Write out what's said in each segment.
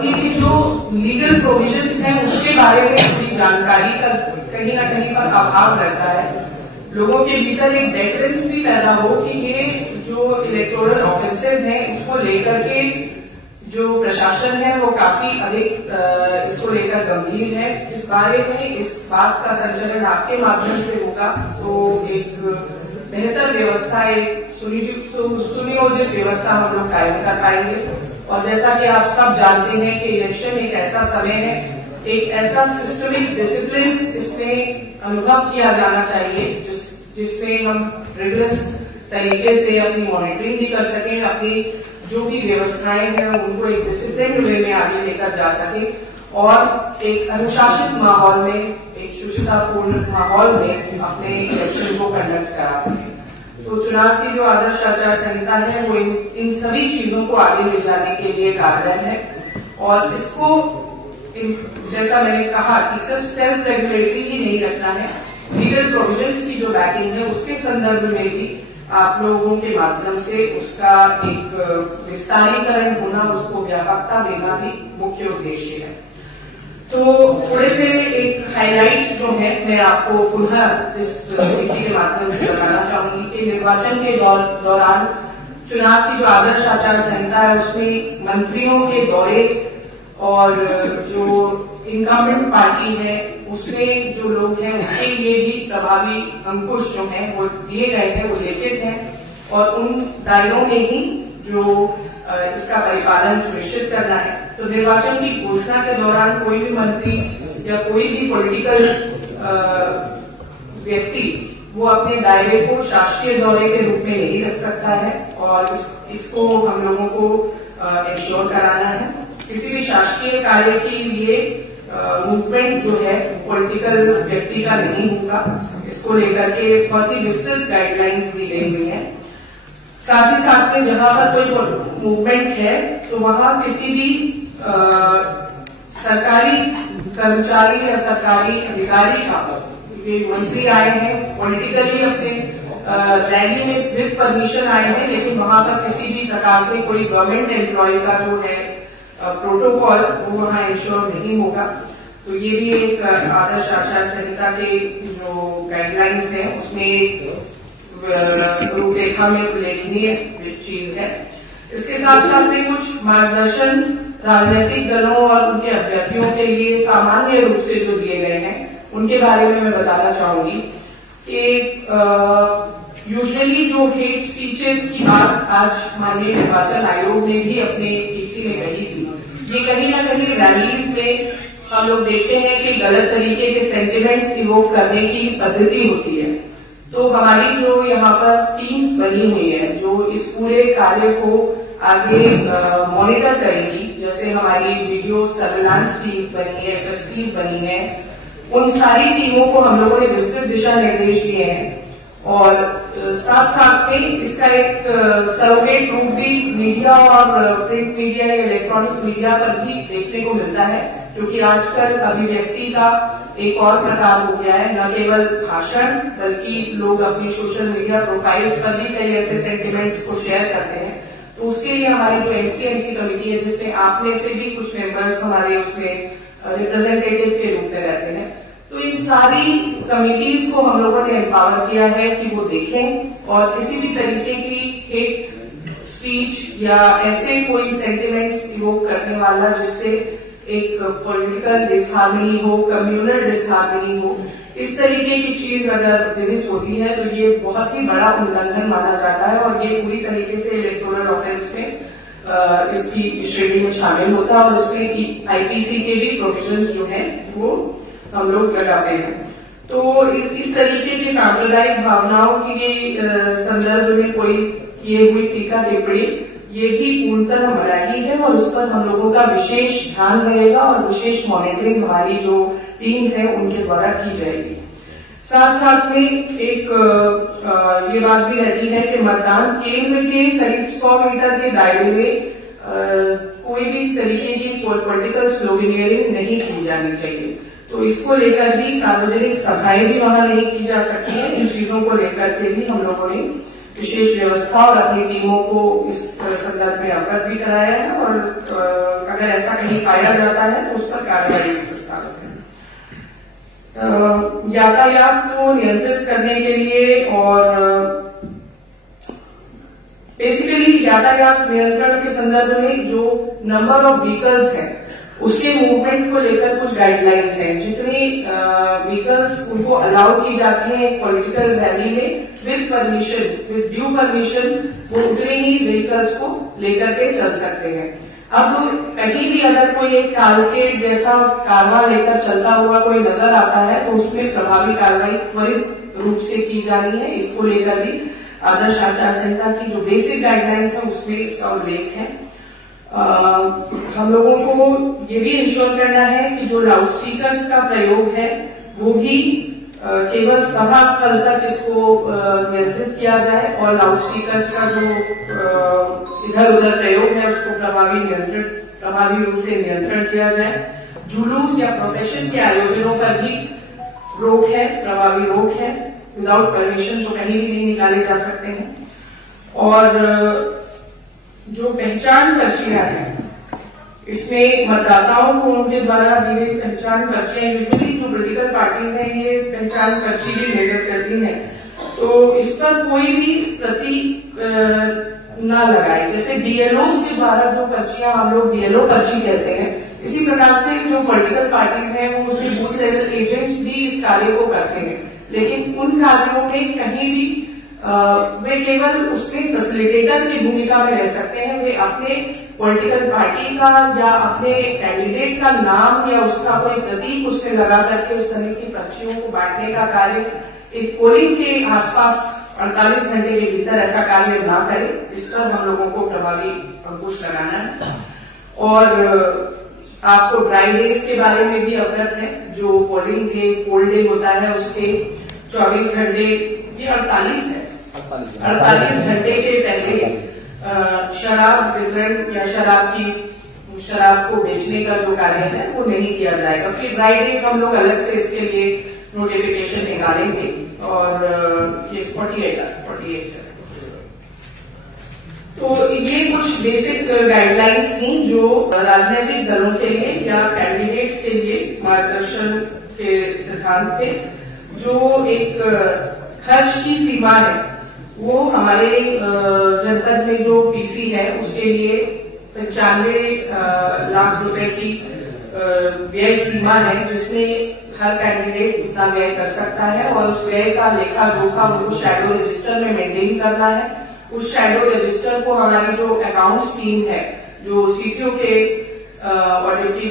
की जो legal provisions हैं उसके बारे में थोड़ी जानकारी का कहीं ना कहीं पर अभाव रहता है। लोगों के भीतर एक डेटरेंस भी पैदा हो कि ये जो इलेक्टोरल ऑफेंसेस हैं उसको लेकर के जो प्रशासन है वो काफी अधिक इसको लेकर गंभीर है। इस बारे में इस बात का संचालन आपके माध्यम से होगा तो एक बेहतर व्यवस्था, एक सुनियोजित व्यवस्था हम लोग कायम कर पाएंगे। और जैसा कि आप सब जानते हैं कि इलेक्शन एक ऐसा समय है, एक ऐसा सिस्टमिक डिसिप्लिन इसमें अनुभव किया जाना चाहिए जिसमें हम रिगरस तरीके से अपनी मॉनिटरिंग भी कर सकें, अपनी जो भी व्यवस्थाएं हैं उनको एक डिसिप्लिन वे में आगे लेकर जा सके और एक अनुशासित माहौल में, एक शुचितापूर्ण माहौल में अपने इलेक्शन को कंडक्ट करा सके। तो चुनाव की जो आदर्श आचार संहिता है वो इन सभी चीजों को आगे ले जाने के लिए कारगर है। और इसको जैसा मैंने कहा कि सिर्फ सेल्फ रेगुलेटरी ही नहीं रखना है, लीगल प्रोविजंस की जो बैकिंग है उसके संदर्भ में भी आप लोगों के माध्यम से उसका एक विस्तारीकरण होना, उसको व्यापकता देना भी मुख्य उद्देश्य है। तो थोड़े से एक हाइलाइट्स जो है मैं आपको पुनः इसी के माध्यम से बताना चाहूंगी कि निर्वाचन के दौरान चुनाव की जो आदर्श आचार संहिता है उसमें मंत्रियों के दौरे और जो इनकम्बेंट पार्टी है उसमें जो लोग हैं उनके लिए भी प्रभावी अंकुश जो है वो दिए गए हैं, वो लिखित हैं और उन दायरों में ही जो इसका परिपालन सुनिश्चित करना है। तो निर्वाचन की घोषणा के दौरान कोई भी मंत्री या कोई भी पॉलिटिकल व्यक्ति वो अपने दायरे को शासकीय दौरे के रूप में नहीं रख सकता है और इसको हम लोगों को इंश्योर कराना है। किसी भी शासकीय कार्य के लिए मूवमेंट जो है पॉलिटिकल व्यक्ति का नहीं होगा। इसको लेकर के बहुत ही विस्तृत गाइडलाइंस दी गई हुई है। साथ ही साथ में जहां पर कोई मूवमेंट है तो वहां किसी भी सरकारी कर्मचारी या सरकारी अधिकारी का, ये मंत्री आए हैं पॉलिटिकली अपने रैली में विद परमिशन आए हैं, लेकिन वहां पर किसी भी प्रकार से कोई गवर्नमेंट एम्प्लॉय का जो है प्रोटोकॉल वो वहां इंश्योर नहीं होगा। तो ये भी एक आदर्श आचार संहिता के जो गाइडलाइंस है उसमें रूपरेखा में उल्लेखनीय चीज है। इसके साथ साथ में कुछ मार्गदर्शन राजनीतिक दलों और उनके अभ्यर्थियों के लिए सामान्य रूप से जो दिए गए हैं उनके बारे में मैं बताना चाहूंगी कि यूजुअली जो हेट स्पीचेस की बात आज माननीय निर्वाचन आयोग ने भी अपने पीसी में कही थी, ये कहीं ना कहीं रैलीज में हम लोग देखते हैं कि गलत तरीके के सेंटिमेंट्स इवोक करने की पद्धति होती है। तो हमारी जो यहाँ पर टीम्स बनी हुई है जो इस पूरे कार्य को आगे मॉनिटर करेंगी, जैसे हमारी वीडियो सर्विलांस टीम्स बनी है, एफएसटीज बनी है, उन सारी टीमों को हम लोगों ने विस्तृत दिशा निर्देश दिए हैं। और साथ साथ में इसका एक सरोगेट रूप भी मीडिया और प्रिंट मीडिया या इलेक्ट्रॉनिक मीडिया पर भी देखने को मिलता है, क्योंकि आजकल अभिव्यक्ति का एक और प्रकार हो गया है, न केवल भाषण बल्कि लोग अपनी सोशल मीडिया प्रोफाइल्स पर भी कई ऐसे सेंटिमेंट्स को शेयर करते हैं। तो उसके लिए हमारी जो एमसीएमसी कमेटी है जिसमें आप में से भी कुछ मेंबर्स हमारे उसमें रिप्रेजेंटेटिव के रूप में रहते हैं, तो इन सारी कमिटीज को हम लोगों ने एम्पावर किया है कि वो देखें और किसी भी तरीके की हेट स्पीच या ऐसे कोई सेंटिमेंट्स इवोक करने वाला जिससे एक पॉलिटिकल डिसहार्मनी हो, कम्युनल डिसहार्मनी हो, इस तरीके की चीज अगर विदित होती है तो ये बहुत ही बड़ा उल्लंघन माना जाता है और ये पूरी तरीके से इलेक्टोरल ऑफेंस में इसकी श्रेणी में शामिल होता है और इसमें आईपीसी के भी प्रोविजंस जो है वो हम लोग लगाते हैं। तो इस तरीके की सांप्रदायिक भावनाओं की संदर्भ में कोई किए हुई टीका टिप्पणी ये भी पूर्णतः मनाही है और इस पर हम लोगों का विशेष ध्यान रहेगा और विशेष मॉनिटरिंग हमारी जो टीम्स हैं उनके द्वारा की जाएगी। साथ साथ में एक ये बात भी रहती है कि मतदान केंद्र के करीब 100 मीटर के दायरे में कोई भी तरीके की पॉलिटिकल स्लोगनियरिंग नहीं की जानी चाहिए। तो इसको लेकर भी सार्वजनिक सभाएं भी वहां नहीं की जा सकती है। इन चीजों को लेकर के भी हम लोगों ने विशेष व्यवस्था और अपनी टीमों को इस संदर्भ में अवगत भी कराया है और अगर ऐसा कहीं पाया जाता है तो उस पर कार्रवाई प्रस्तावित है। यातायात को नियंत्रित करने के लिए और बेसिकली यातायात नियंत्रण के संदर्भ में जो नंबर ऑफ व्हीकल्स है उसके मूवमेंट को लेकर कुछ गाइडलाइंस हैं। जितनी व्हीकल्स उनको अलाउ की जाती है पॉलिटिकल रैली में with permission, with due permission, वो उतने ही व्हीकल्स को लेकर के चल सकते हैं। अब कहीं भी अगर कोई एक कारकेड जैसा कारवा लेकर चलता हुआ कोई नजर आता है तो उसमें प्रभावी कार्रवाई त्वरित रूप से की जानी है। इसको लेकर भी आदर्श आचार संहिता की जो बेसिक गाइडलाइंस है उसमें इसका उल्लेख है। हम लोगों को ये भी इंश्योर करना है कि जो लाउड स्पीकर्स का प्रयोग है वो भी केवल सभा स्थल तक इसको नियंत्रित किया जाए और लाउड स्पीकर्स का जो इधर उधर प्रयोग है उसको प्रभावी रूप से नियंत्रण किया जाए। जुलूस या प्रोसेशन के आयोजनों पर भी रोक है, प्रभावी रोक है। विदाउट परमिशन तो कहीं भी नहीं निकाले जा सकते हैं। और जो पहचान पर्चियां हैं इसमें मतदाताओं को उनके द्वारा दी गई पहचान पर्चियां, यूजुअली जो पॉलिटिकल पार्टीज हैं ये पहचान पर्ची भी निर्गत करती हैं, तो इस पर कोई भी प्रतीक ना लगाए। जैसे बीएलओस के द्वारा जो पर्चियां हम लोग बीएलओ पर्ची कहते हैं, इसी प्रकार से जो पॉलिटिकल पार्टीज हैं वो उसके बूथ लेवल एजेंट्स भी इस कार्य को करते हैं, लेकिन उन कार्यों में कहीं भी वे केवल उसके फैसिलिटेटर की भूमिका में रह सकते हैं। वे अपने पॉलिटिकल पार्टी का या अपने कैंडिडेट का नाम या उसका कोई प्रतीक उसमें लगा करके उस तरह की पर्चियों को बांटने का कार्य एक पोलिंग के आसपास 48 घंटे के भीतर ऐसा कार्य ना करे। इस पर हम लोगों को प्रभावी अंकुश लगाना है। और आपको ड्राई डेज के बारे में भी अवगत है। जो पोलिंग डे पोल डे होता है उसके 24 घंटे, ये 48 है, 48 घंटे के पहले शराब वितरण या शराब को बेचने का जो कार्य है वो नहीं किया जाएगा। फिर ड्राई डेज हम लोग अलग से इसके लिए नोटिफिकेशन निकालेंगे और ये 48 है। तो ये कुछ बेसिक गाइडलाइंस थी जो राजनीतिक दलों के लिए या कैंडिडेट्स के लिए मार्गदर्शन के सिद्धांत थे। जो एक खर्च की सीमा है वो हमारे जनपद में जो पीसी है उसके लिए 95 लाख रुपए की व्यय सीमा है, जिसमें हर कैंडिडेट इतना व्यय कर सकता है और उस व्यय का लेखा जोखा उनको शैडो रजिस्टर में मेंटेन करना है। उस शैडो रजिस्टर को हमारी जो अकाउंट्स टीम है, जो सीटीओ के और डिप्टी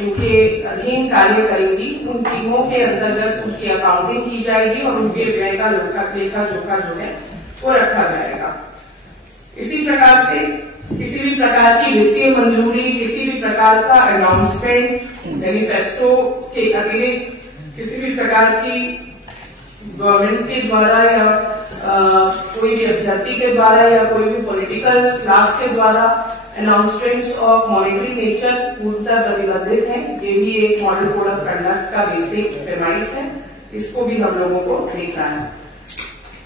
इनके अधीन कार्य करेंगी, उन टीमों के अंतर्गत उनकी अकाउंटिंग की जाएगी और उनके व्यय का लेखा जोखा जो है वो रखा जाएगा। इसी प्रकार से किसी भी प्रकार की वित्तीय मंजूरी, किसी भी प्रकार का अनाउंसमेंट, मैनिफेस्टो के अतिरिक्त किसी भी प्रकार की गवर्नमेंट के द्वारा या कोई भी अभ्यर्थी के द्वारा या कोई भी पॉलिटिकल क्लास के द्वारा अनाउंसमेंट्स ऑफ मॉनिटरी नेचर पूर्णतः प्रतिबंधित है। ये भी एक मॉडल कोड ऑफ कंडक्ट का बेसिक प्रेमाइस है। इसको भी हम लोगों को देखना है।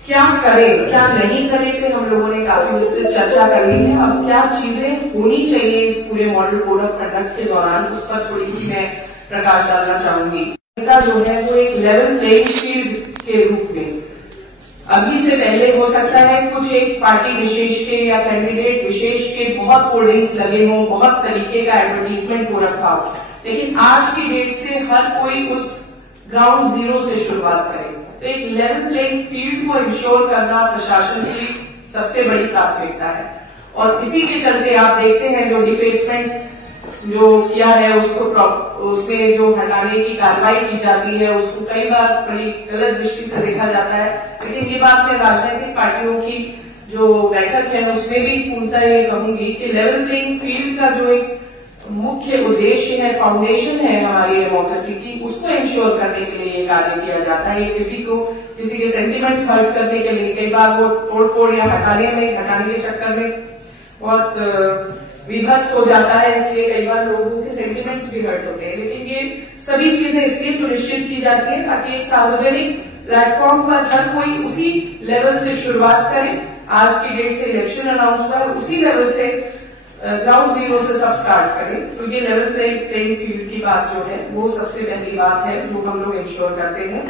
क्या करें क्या नहीं करें पे हम लोगों ने काफी विस्तृत चर्चा कर ली है। अब क्या चीजें होनी चाहिए इस पूरे मॉडल कोड ऑफ कंडक्ट के दौरान, उस पर थोड़ी सी मैं प्रकाश डालना चाहूंगी। जो है वो एक लेवल प्लेइंग फील्ड के रूप में अभी से पहले हो सकता है कुछ एक पार्टी विशेष के या कैंडिडेट विशेष के बहुत होर्डिंग्स लगे हों, बहुत तरीके का एडवर्टीजमेंट हो रखा हो, लेकिन आज की डेट से हर कोई उस ग्राउंड जीरो से शुरुआत करे। तो एक लेवल प्लेइंग फील्ड को इंश्योर करना प्रशासन की सबसे बड़ी प्राथमिकता है। और इसी के चलते आप देखते हैं जो डिफेसमेंट जो किया है उसमें जो हटाने की कार्रवाई की जाती है उसको कई बार बड़ी गलत दृष्टि से देखा जाता है। लेकिन ये बात मैं राजनीतिक पार्टियों की जो बैठक है उसमें भी पूर्णतः ये कहूंगी कि लेवल प्लेइंग फील्ड का जो एक मुख्य उद्देश्य है, फाउंडेशन है हमारी डेमोक्रेसी की, उसको इंश्योर करने के लिए ये कार्य किया जाता है। ये किसी के सेंटिमेंट्स हर्ट करने के लिए, कई बार वो तोड़ फोड़ या हटाने के चक्कर में बहुत विभत्स हो जाता है, इसलिए कई बार लोगों के सेंटिमेंट्स भी हर्ट होते हैं। लेकिन ये सभी चीजें इसलिए सुनिश्चित की जाती है ताकि एक सार्वजनिक प्लेटफॉर्म पर हर कोई उसी लेवल से शुरुआत करे। आज की डेट से इलेक्शन अनाउंस हुआ है, उसी लेवल से ग्राउंड जीरो से सब स्टार्ट करें। तो ये लेवल प्लेइंग फील्ड की बात जो है वो सबसे पहली बात है जो हम लोग इंश्योर करते हैं।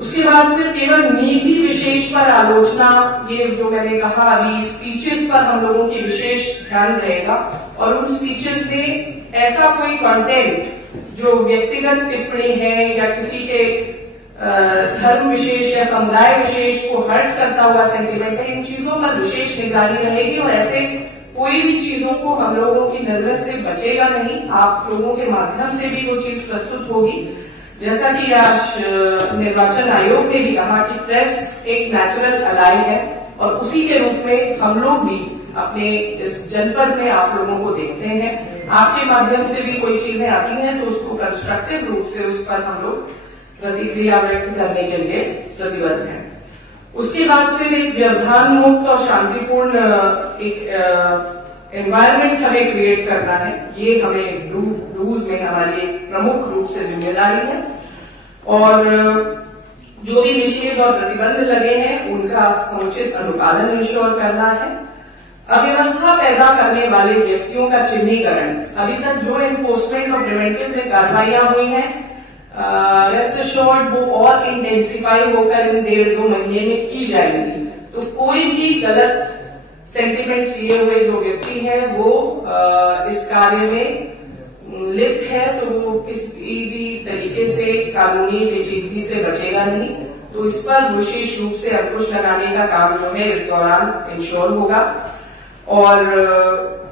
उसके बाद फिर केवल नीति विशेष पर आलोचना, ये जो मैंने कहा अभी स्पीचेस पर हम लोगों की विशेष ध्यान रहेगा और उन स्पीचेस में ऐसा कोई कंटेंट जो व्यक्तिगत टिप्पणी है या किसी के धर्म विशेष या समुदाय विशेष को हर्ट करता हुआ सेंटिमेंट है, इन चीजों पर विशेष निगरानी रहेगी और ऐसे कोई भी चीजों को हम लोगों की नजर से बचेगा नहीं। आप लोगों के माध्यम से भी वो चीज प्रस्तुत होगी। जैसा कि आज निर्वाचन आयोग ने भी कहा कि प्रेस एक नेचुरल अलाई है और उसी के रूप में हम लोग भी अपने इस जनपद में आप लोगों को देखते हैं। आपके माध्यम से भी कोई चीजें आती हैं तो उसको कंस्ट्रक्टिव रूप से उस पर हम लोग प्रतिक्रिया व्यक्त करने के लिए प्रतिबद्ध हैं। उसके बाद फिर एक व्यवधान मुक्त और शांतिपूर्ण एक एनवायरमेंट हमें क्रिएट करना है। ये हमें डूज में हमारी प्रमुख रूप से जिम्मेदारी है और जो भी निषेध और प्रतिबंध लगे हैं उनका समुचित अनुपालन इंश्योर करना है। अव्यवस्था पैदा करने वाले व्यक्तियों का चिन्हीकरण, अभी तक जो एनफोर्समेंट और प्रिवेंटिव कार्रवाइयां हुई हैं रेस्ट एश्योर्ड वो और इंटेंसिफाई होकर इन 1.5-2 महीने में की जाएगी। तो कोई भी गलत सेंटिमेंट्स लिए हुए जो व्यक्ति है वो इस कार्य में लिप्त है तो वो किसी भी तरीके से कानूनी पेचीदगी से बचेगा नहीं। तो इस पर विशेष रूप से अंकुश लगाने का काम जो है इस दौरान इंश्योर होगा और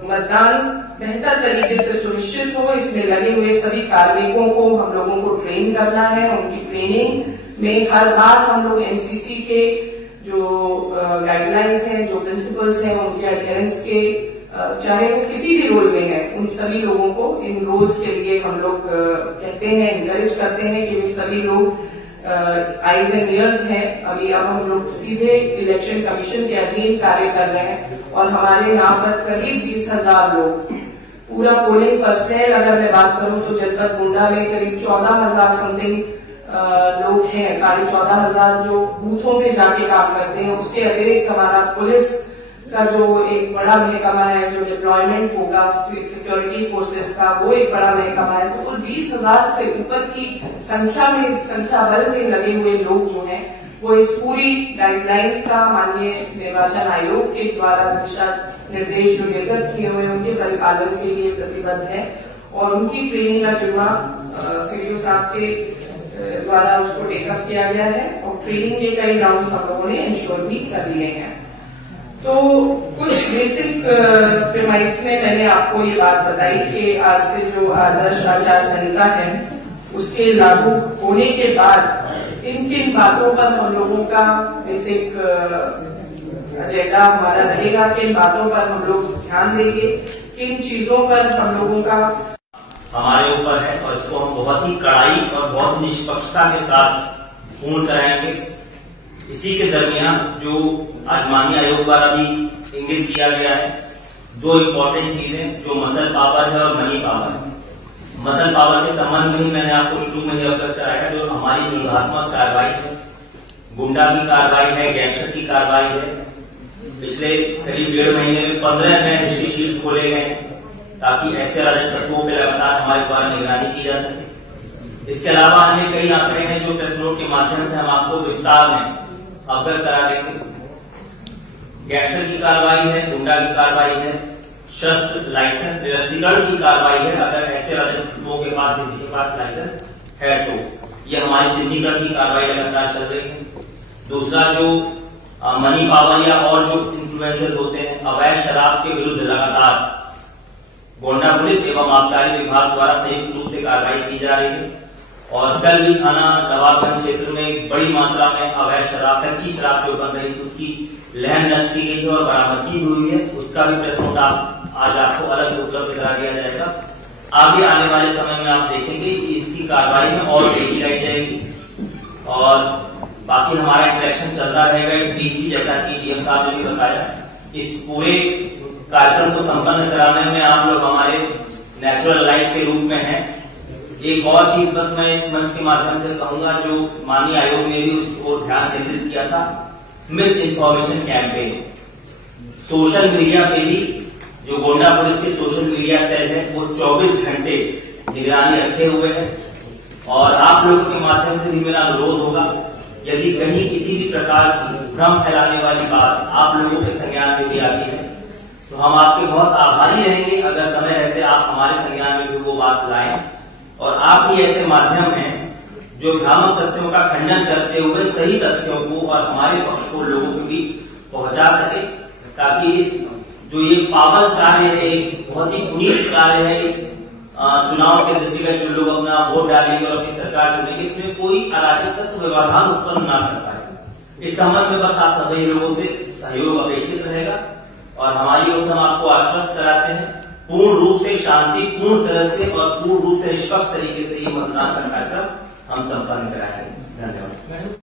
मतदान बेहतर तरीके से सुनिश्चित हो, इसमें लगे हुए सभी कार्मिकों को हम लोगों को ट्रेन करना है। उनकी ट्रेनिंग में हर बार हम लोग एमसीसी के जो गाइडलाइंस हैं, जो प्रिंसिपल्स हैं, उनके एडहेरेंस के चाहे वो किसी भी रोल में है, उन सभी लोगों को इन रोल्स के लिए हम लोग कहते हैं, एनकरेज करते हैं कि वे सभी लोग आईज एंड ईयर्स हैं। अभी अब हम लोग सीधे इलेक्शन कमीशन के अधीन कार्य कर रहे हैं और हमारे यहाँ पर करीब 20,000 लोग, पूरा पोलिंग पर्सनल अगर मैं बात करूं तो जनपद गोंडा में करीब 14,000 समथिंग लोग हैं, 14,500 जो बूथों पे जाके काम करते हैं। उसके अतिरिक्त हमारा पुलिस का जो एक बड़ा महकमा है, जो डिप्लॉयमेंट होगा सिक्योरिटी फोर्सेस का, वो एक बड़ा महकमा है। तो कुल 20,000 से ऊपर की संख्या बल में लगे हुए लोग जो हैं वो इस पूरी गाइडलाइंस का माननीय निर्वाचन आयोग के द्वारा दिशा निर्देश जो निर्गत किए हुए उनके परिपालन के लिए प्रतिबद्ध है और उनकी ट्रेनिंग का जिम्मा सीडीओ साहब के द्वारा उसको टेकअप किया गया है और ट्रेनिंग के कई राउंड हम लोगों ने इंश्योर भी कर लिए हैं। तो कुछ बेसिक प्रीमाइस में मैंने आपको ये बात बताई कि आज से जो आदर्श आचार संहिता है उसके लागू होने के बाद किन किन बातों पर हम लोगों का बेसिक एजेंडा हमारा रहेगा, किन बातों पर हम लोग ध्यान देंगे, किन चीजों पर हम लोगों का हमारे ऊपर है और इसको हम बहुत ही कड़ाई और बहुत निष्पक्षता के साथ पूर्ण कराएंगे। इसी के दरमियान जो आज माननीय आयोग द्वारा भी इंगित किया गया है, दो इम्पोर्टेंट चीजें जो मसल पावर है और मनी पावर है। मसल पावर के संबंध में ही मैंने आपको शुरू में ही अवगत कराया, जो हमारी नियोगात्मक कार्रवाई है, गुंडा की कार्रवाई है, गैंगस्टर की कार्रवाई है। पिछले करीब 1.5 महीने में 15 नए हिस्ट्री शीट खोले गए हैं ताकि ऐसे राजनीतिक तत्वों पर लगातार हमारे द्वारा निगरानी की जा सके। इसके अलावा अन्य कई आंकड़े हैं जो प्रेस नोट के माध्यम से हम आपको विस्तार में अवगत करा देंगे। गैंगस्टर की कार्रवाई है, गुंडा की कार्रवाई है, शस्त्र लाइसेंस निरस्तीकरण की कार्रवाई है अगर ऐसे राजनीतिक तत्वों के पास किसी के पास लाइसेंस है तो ये हमारी चिन्हीकरण की कार्रवाई लगातार चल रही है। दूसरा जो मनी पावर या और जो इन्फ्लुएंसर्स होते हैं, अवैध शराब के विरुद्ध लगातार गोंडा पुलिस एवं आबकारी विभाग द्वारा संयुक्त रूप से कार्रवाई की जा रही है और कल भी थाना नवाबगंज क्षेत्र में बड़ी मात्रा में अवैध शराब, कच्ची शराब जो बन रही थी उसकी लहर नष्ट की गई है और बरामदगी भी हुई है। उसका भी प्रेस नोट आज आपको अलग से उपलब्ध करा दिया जाएगा। आगे आने वाले समय में आप देखेंगे कि इसकी कार्रवाई में और तेजी लाई जाएगी और बाकी हमारा इंटरेक्शन चलता रहेगा। इस बीच भी जैसा कि डीएम साहब ने भी बताया, इस पूरे कार्यक्रम को संपन्न कराने में आप लोग हमारे नेचुरल लाइफ के रूप में हैं एक और चीज बस मैं इस मंच के माध्यम से कहूंगा, जो माननीय आयोग ने भी उस ओर ध्यान केंद्रित किया था, miss information campaign. Social media पे भी जो गोंडा पुलिस के सोशल मीडिया सेल है वो 24 घंटे निगरानी रखे हुए हैं। और आप लोगों के माध्यम से भी मेरा अनुरोध होगा, यदि कहीं किसी भी प्रकार की भ्रम फैलाने वाली बात आप लोगों के संज्ञान में भी आती है तो हम आपके बहुत आभारी रहेंगे अगर समय रहते आप हमारे संज्ञान में भी वो बात लाएं। और आप ही ऐसे माध्यम हैं जो भ्रामक तथ्यों का खंडन करते हुए सही तथ्यों को और हमारे पक्ष को लोगों के बीच पहुंचा सके, ताकि इस जो ये पावन कार्य है, एक बहुत ही पुनीत कार्य है, इस चुनाव के दृष्टिगत जो लोग अपना वोट डालेंगे और अपनी सरकार चुनेंगे, इसमें कोई अराजकत्व व्यवधान उत्पन्न न कर पाए। इस संबंध में बस आप सभी लोगों से सहयोग अपेक्षित रहेगा और हमारी ओर से हम आपको आश्वस्त कराते हैं पूर्ण रूप से शांतिपूर्ण तरह से और पूर्ण रूप से निष्पक्ष तरीके से ये मतदान का कार्यक्रम हम संपन्न कराएंगे। धन्यवाद।